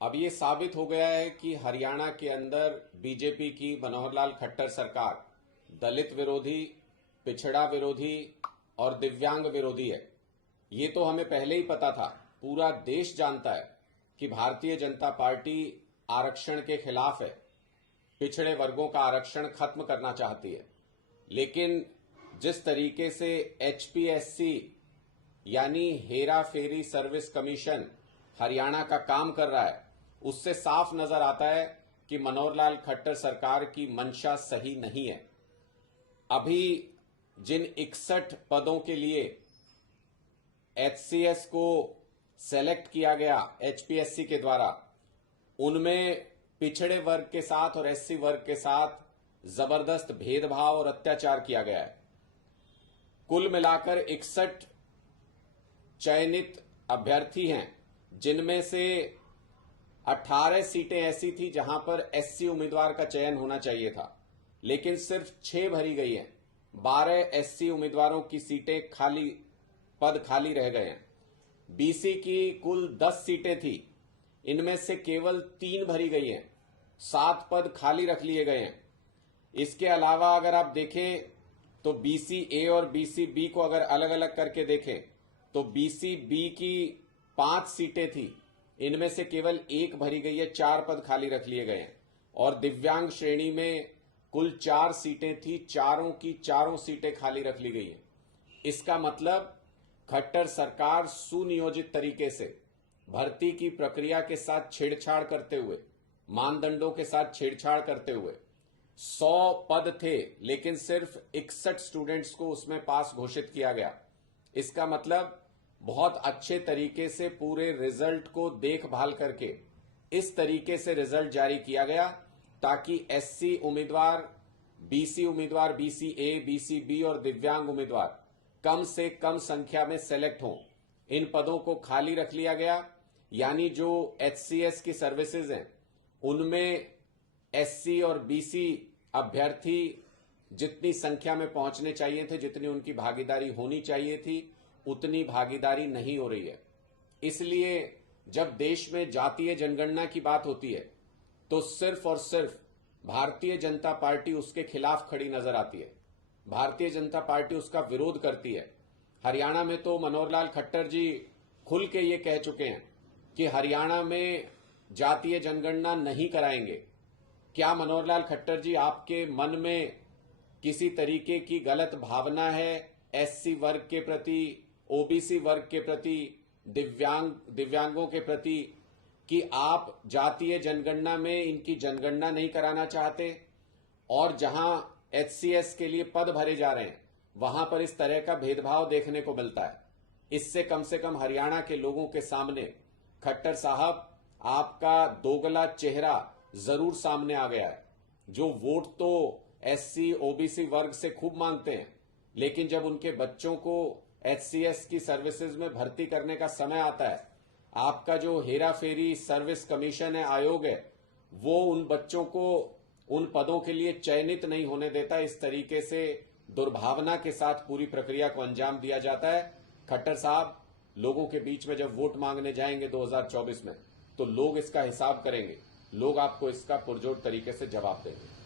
अब ये साबित हो गया है कि हरियाणा के अंदर बीजेपी की मनोहर लाल खट्टर सरकार दलित विरोधी, पिछड़ा विरोधी और दिव्यांग विरोधी है। ये तो हमें पहले ही पता था। पूरा देश जानता है कि भारतीय जनता पार्टी आरक्षण के खिलाफ है, पिछड़े वर्गों का आरक्षण खत्म करना चाहती है। लेकिन जिस तरीके से एचपीएससी यानी Hera ferry service commission Haryana का काम कर रहा है, उससे साफ नजर आता है कि मनोहर लाल खट्टर सरकार की मंशा सही नहीं है। अभी जिन 61 पदों के लिए एचसीएस को सेलेक्ट किया गया एचपीएससी के द्वारा, उनमें पिछड़े वर्ग के साथ और एससी वर्ग के साथ जबरदस्त भेदभाव और अत्याचार किया गया है। कुल मिलाकर 61 चयनित अभ्यर्थी हैं, जिनमें से 18 सीटें ऐसी थी जहां पर एससी उम्मीदवार का चयन होना चाहिए था, लेकिन सिर्फ 6 भरी गई हैं। 12 एससी उम्मीदवारों की सीटें पद खाली रह गए हैं। बीसी की कुल 10 सीटें थी, इनमें से केवल 3 भरी गई हैं। 7 पद खाली रख लिए गए हैं। इसके अलावा अगर आप देखें तो बीसी ए और बीसी बी को अगर अलग अलग करके देखें तो बीसी बी की 5 सीटें थी, इनमें से केवल 1 भरी गई है। 4 पद खाली रख लिए गए हैं। और दिव्यांग श्रेणी में कुल 4 सीटें थी, चारों की चारों सीटें खाली रख ली गई हैं। इसका मतलब खट्टर सरकार सुनियोजित तरीके से भर्ती की प्रक्रिया के साथ छेड़छाड़ करते हुए, मानदंडों के साथ छेड़छाड़ करते हुए 100 पद थे, लेकिन सिर्फ 61 स्टूडेंट्स को उसमें पास घोषित किया गया। इसका मतलब बहुत अच्छे तरीके से पूरे रिजल्ट को देखभाल करके इस तरीके से रिजल्ट जारी किया गया ताकि एससी उम्मीदवार, बीसी उम्मीदवार, बीसी ए, बीसी बी और दिव्यांग उम्मीदवार कम से कम संख्या में सेलेक्ट हों। इन पदों को खाली रख लिया गया, यानी जो एचसीएस की सर्विसेज हैं उनमें एससी और बीसी अभ्यर्थी जितनी संख्या में पहुंचने चाहिए थे, जितनी उनकी भागीदारी होनी चाहिए थी, उतनी भागीदारी नहीं हो रही है। इसलिए जब देश में जातीय जनगणना की बात होती है तो सिर्फ और सिर्फ भारतीय जनता पार्टी उसके खिलाफ खड़ी नजर आती है। भारतीय जनता पार्टी उसका विरोध करती है। हरियाणा में तो मनोहर लाल खट्टर जी खुल के ये कह चुके हैं कि हरियाणा में जातीय जनगणना नहीं कराएंगे। क्या मनोहर लाल खट्टर जी, आपके मन में किसी तरीके की गलत भावना है एससी वर्ग के प्रति, ओबीसी वर्ग के प्रति, दिव्यांगों के प्रति, कि आप जातीय जनगणना में इनकी जनगणना नहीं कराना चाहते? और जहां एचसीएस के लिए पद भरे जा रहे हैं वहां पर इस तरह का भेदभाव देखने को मिलता है। इससे कम से कम हरियाणा के लोगों के सामने खट्टर साहब आपका दोगला चेहरा जरूर सामने आ गया है। जो वोट तो एससी ओबीसी वर्ग से खूब मांगते हैं, लेकिन जब उनके बच्चों को एचसीएस की सर्विसेज में भर्ती करने का समय आता है, आपका जो हेरा फेरी सर्विस कमीशन है, आयोग है, वो उन बच्चों को उन पदों के लिए चयनित नहीं होने देता। इस तरीके से दुर्भावना के साथ पूरी प्रक्रिया को अंजाम दिया जाता है। खट्टर साहब लोगों के बीच में जब वोट मांगने जाएंगे 2024 में, तो लोग इसका हिसाब करेंगे, लोग आपको इसका पुरजोर तरीके से जवाब देंगे।